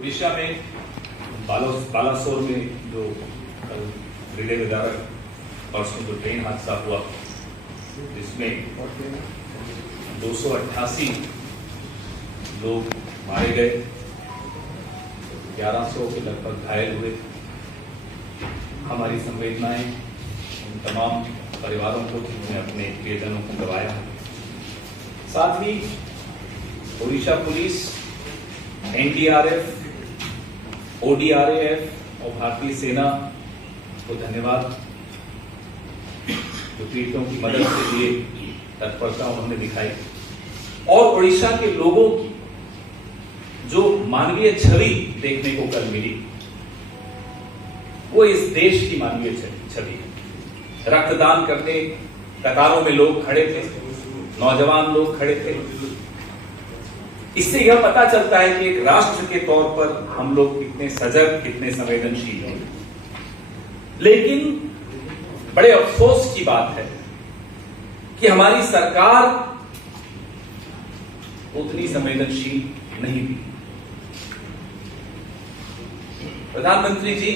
उड़ीसा में बालासोर में जो कल रिले वगैरह परसों जो ट्रेन हादसा हुआ जिसमें 288 लोग मारे गए, 1100 के लगभग घायल हुए। हमारी संवेदनाएं उन तमाम परिवारों को जिन्होंने अपने प्रियजनों को गंवाया। साथ ही उड़ीसा पुलिस, एनडीआरएफ, ओडीआरएफ और भारतीय सेना को धन्यवाद, जो पीड़ितों की मदद के लिए तत्परता उन्होंने दिखाई। और उड़ीसा के लोगों की जो मानवीय छवि देखने को कल मिली, वो इस देश की मानवीय छवि है। रक्तदान करने कतारों में लोग खड़े थे, नौजवान लोग खड़े थे। इससे यह पता चलता है कि एक राष्ट्र के तौर पर हम लोग कितने सजग, कितने संवेदनशील हैं। लेकिन बड़े अफसोस की बात है कि हमारी सरकार उतनी संवेदनशील नहीं थी। प्रधानमंत्री जी,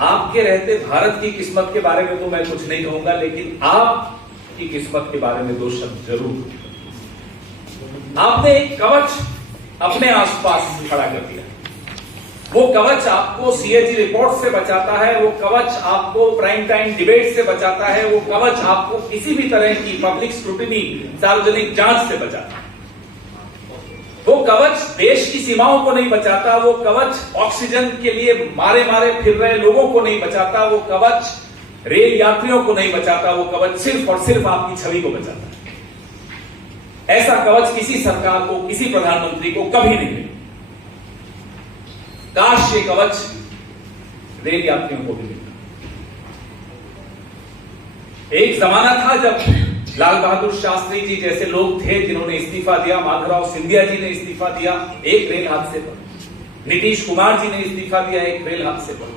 आपके रहते भारत की किस्मत के बारे में तो मैं कुछ नहीं कहूंगा, लेकिन आप की किस्मत के बारे में दो शब्द जरूर। आपने एक कवच अपने आसपास खड़ा कर दिया। वो कवच आपको सीएजी रिपोर्ट से बचाता है, वो कवच आपको प्राइम टाइम डिबेट से बचाता है, वो कवच आपको किसी भी तरह की पब्लिक स्क्रूटिनी, सार्वजनिक जांच से बचाता है। वो कवच देश की सीमाओं को नहीं बचाता, वो कवच ऑक्सीजन के लिए मारे मारे फिर रहे लोगों को नहीं बचाता, वो कवच रेल यात्रियों को नहीं बचाता, वो कवच सिर्फ और सिर्फ आपकी छवि को बचाता है। ऐसा कवच किसी सरकार को, किसी प्रधानमंत्री को कभी नहीं मिला। काश ये कवच रेल यात्रियों को भी मिलता। एक जमाना था जब लाल बहादुर शास्त्री जी जैसे लोग थे जिन्होंने इस्तीफा दिया, माधवराव सिंधिया जी ने इस्तीफा दिया एक रेल हादसे पर, नीतीश कुमार जी ने इस्तीफा दिया एक रेल हादसे पर।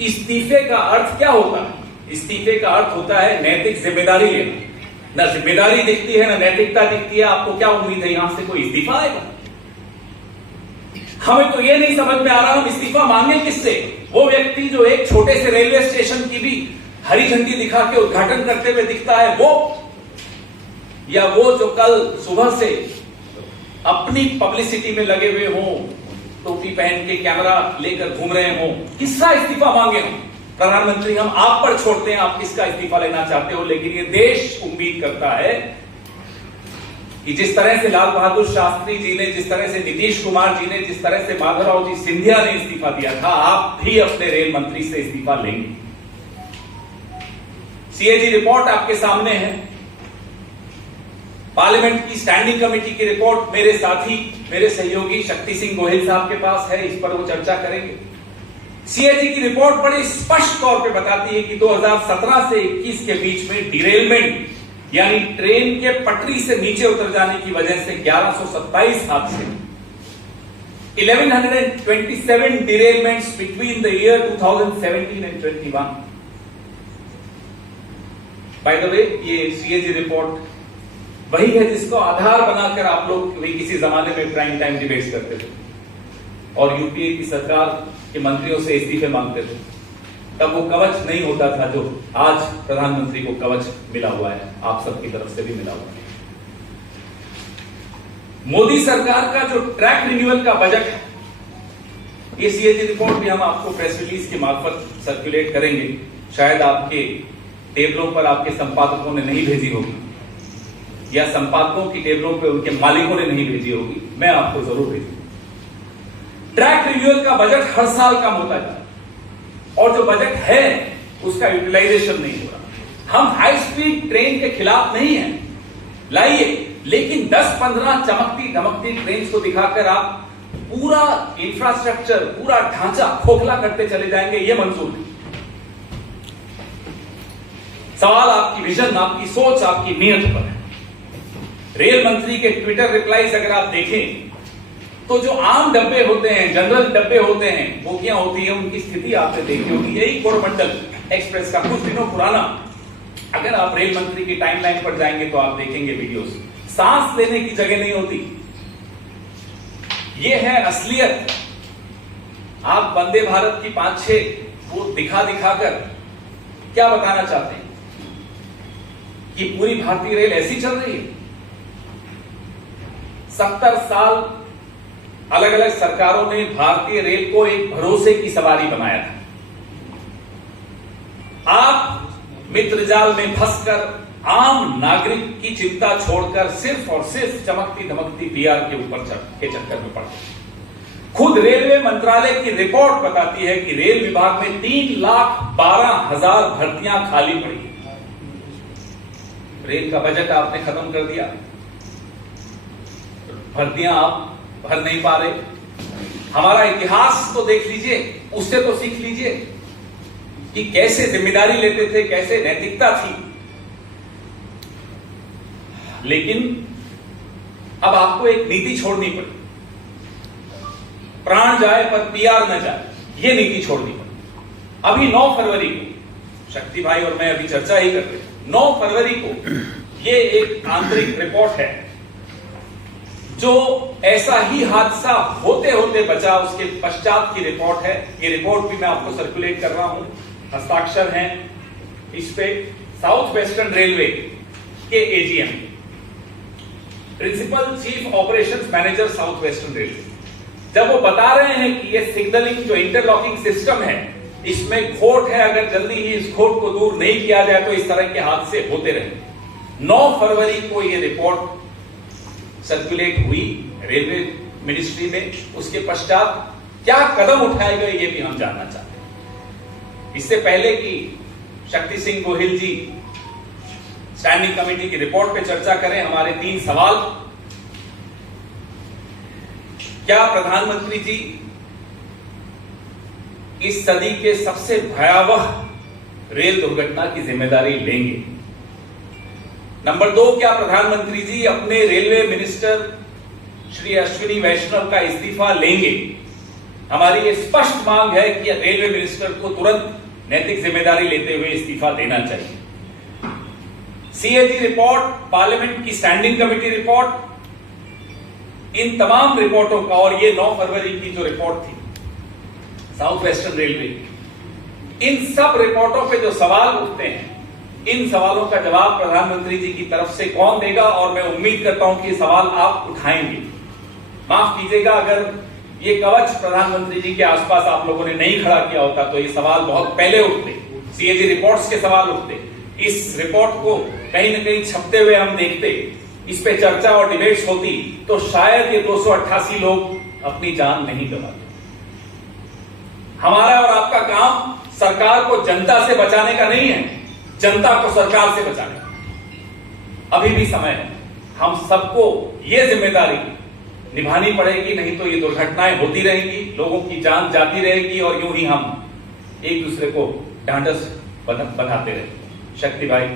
इस्तीफे का अर्थ क्या होता है? इस्तीफे का अर्थ होता है नैतिक जिम्मेदारी लेना। ना जिम्मेदारी दिखती है, ना नैतिकता दिखती है। आपको क्या उम्मीद है यहां से कोई इस्तीफा आएगा? हमें तो यह नहीं समझ में आ रहा हम इस्तीफा मांगे किससे। वो व्यक्ति जो एक छोटे से रेलवे स्टेशन की भी हरी झंडी दिखा के उद्घाटन करते हुए दिखता है, वो या वो जो कल सुबह से अपनी पब्लिसिटी में लगे हुए हों, टोपी पहन के कैमरा लेकर घूम रहे हों, किसका इस्तीफा मांगे हम? प्रधानमंत्री, हम आप पर छोड़ते हैं आप किसका इस्तीफा लेना चाहते हो, लेकिन ये देश उम्मीद करता है कि जिस तरह से लाल बहादुर शास्त्री जी ने, जिस तरह से नीतीश कुमार जी ने, जिस तरह से माधवराव जी सिंधिया ने इस्तीफा दिया था, आप भी अपने रेल मंत्री से इस्तीफा लेंगे। सीएजी रिपोर्ट आपके सामने है, पार्लियामेंट की स्टैंडिंग कमेटी की रिपोर्ट मेरे साथी, मेरे सहयोगी शक्ति सिंह गोहिल साहब के पास है, इस पर वो चर्चा करेंगे। सीएजी की रिपोर्ट बड़ी स्पष्ट तौर पे बताती है कि 2017 से 21 के बीच में डिरेलमेंट यानी ट्रेन के पटरी से नीचे उतर जाने की वजह से 1127 हादसे, 1127 derailments between the year 2017 and 21। By the way, ये सीएजी रिपोर्ट वही है जिसको आधार बनाकर आप लोग वही किसी जमाने में प्राइम टाइम डिबेट्स करते थे और यूपीए की सरकार के मंत्रियों से इस्तीफे मांगते थे। तब वो कवच नहीं होता था जो आज प्रधानमंत्री को कवच मिला हुआ है, आप सबकी तरफ से भी मिला हुआ है। मोदी सरकार का जो ट्रैक रिन्यूअल का बजट है, ये सीएजी रिपोर्ट भी हम आपको प्रेस रिलीज के मार्फत सर्कुलेट करेंगे। शायद आपके टेबलों पर आपके संपादकों ने नहीं भेजी होगी या संपादकों की टेबलों पे उनके मालिकों ने नहीं भेजी होगी, मैं आपको जरूर भेजूंगा। ट्रैक रिन्यूअल का बजट हर साल कम होता जाता है और जो बजट है उसका यूटिलाइजेशन नहीं हो रहा। हम हाई स्पीड ट्रेन के खिलाफ नहीं हैं, लाइए, लेकिन 10-15 चमकती धमकती ट्रेन को दिखाकर आप पूरा इंफ्रास्ट्रक्चर, पूरा ढांचा खोखला करते चले जाएंगे, यह मंजूर नहीं। सवाल आपकी विजन, आपकी सोच, आपकी नीयत पर है। रेल मंत्री के ट्विटर रिप्लाईज अगर आप देखें तो जो आम डब्बे होते हैं, जनरल डब्बे होते हैं, बोगियां होती है, उनकी स्थिति आपने देखी होगी। यही कोरोमंडल एक्सप्रेस का कुछ दिनों पुराना, अगर आप रेल मंत्री की टाइमलाइन पर जाएंगे तो आप देखेंगे वीडियोस, सांस लेने की जगह नहीं होती। ये है असलियत। आप वंदे भारत की 5-6 वो दिखा दिखाकर क्या बताना चाहते हैं कि पूरी भारतीय रेल ऐसी चल रही है? 70 साल अलग अलग सरकारों ने भारतीय रेल को एक भरोसे की सवारी बनाया था। आप मित्रजाल में फंसकर आम नागरिक की चिंता छोड़कर सिर्फ और सिर्फ चमकती धमकती बीआर के ऊपर के चक्कर में पड़ते। खुद रेलवे मंत्रालय की रिपोर्ट बताती है कि रेल विभाग में 3,12,000 भर्तियां खाली पड़ी। रेल का बजट आपने खत्म कर दिया, भर्तियां आप भर नहीं पा रहे। हमारा इतिहास तो देख लीजिए, उससे तो सीख लीजिए कि कैसे जिम्मेदारी लेते थे, कैसे नैतिकता थी। लेकिन अब आपको एक नीति छोड़नी पड़ी, प्राण जाए पर पीआर न जाए, यह नीति छोड़नी पड़ी। अभी 9 फरवरी को शक्ति भाई और मैं अभी चर्चा ही कर रहे हैं। 9 फरवरी को यह एक आंतरिक रिपोर्ट है जो ऐसा ही हादसा होते होते बचा, उसके पश्चात की रिपोर्ट है। ये रिपोर्ट भी मैं आपको सर्कुलेट कर रहा हूं, हस्ताक्षर हैं इस पे साउथ वेस्टर्न रेलवे के AGM, principal chief operations manager south western railway. जब वो बता रहे हैं कि ये सिग्नलिंग जो इंटरलॉकिंग सिस्टम है इसमें खोट है, अगर जल्दी ही इस खोट को दूर नहीं किया जाए तो इस तरह के हादसे होते रहे। 9 फरवरी को ये रिपोर्ट सर्कुलेट हुई रेलवे मिनिस्ट्री में। उसके पश्चात क्या कदम उठाए गए ये भी हम जानना चाहते हैं। इससे पहले कि शक्ति सिंह गोहिल जी स्टैंडिंग कमेटी की रिपोर्ट पे चर्चा करें, हमारे 3 सवाल। क्या प्रधानमंत्री जी इस सदी के सबसे भयावह रेल दुर्घटना की जिम्मेदारी लेंगे? नंबर 2, क्या प्रधानमंत्री जी अपने रेलवे मिनिस्टर श्री अश्विनी वैष्णव का इस्तीफा लेंगे? हमारी ये स्पष्ट मांग है कि रेलवे मिनिस्टर को तुरंत नैतिक जिम्मेदारी लेते हुए इस्तीफा देना चाहिए। सीएजी रिपोर्ट, पार्लियामेंट की स्टैंडिंग कमेटी रिपोर्ट, इन तमाम रिपोर्टों का, और ये 9 फरवरी की जो रिपोर्ट थी साउथ वेस्टर्न रेलवे, इन सब रिपोर्टों पे जो सवाल उठते हैं, इन सवालों का जवाब प्रधानमंत्री जी की तरफ से कौन देगा? और मैं उम्मीद करता हूं कि सवाल आप उठाएंगे। माफ कीजिएगा अगर ये कवच प्रधानमंत्री जी के आसपास आप लोगों ने नहीं खड़ा किया होता तो ये सवाल बहुत पहले उठते, सीएजी रिपोर्ट्स के सवाल उठते। इस रिपोर्ट को कहीं न कहीं छपते हुए हम देखते, इस पे चर्चा और डिबेट्स होती, तो शायद ये 288 लोग अपनी जान नहीं गंवाते। हमारा और आपका काम सरकार को जनता से बचाने का नहीं है, जनता को सरकार से बचाने का। अभी भी समय है, हम सबको ये जिम्मेदारी निभानी पड़ेगी, नहीं तो ये दुर्घटनाएं होती रहेंगी, लोगों की जान जाती रहेगी और यूं ही हम एक दूसरे को ढांढस बनाते रहेंगे। शक्ति भाई।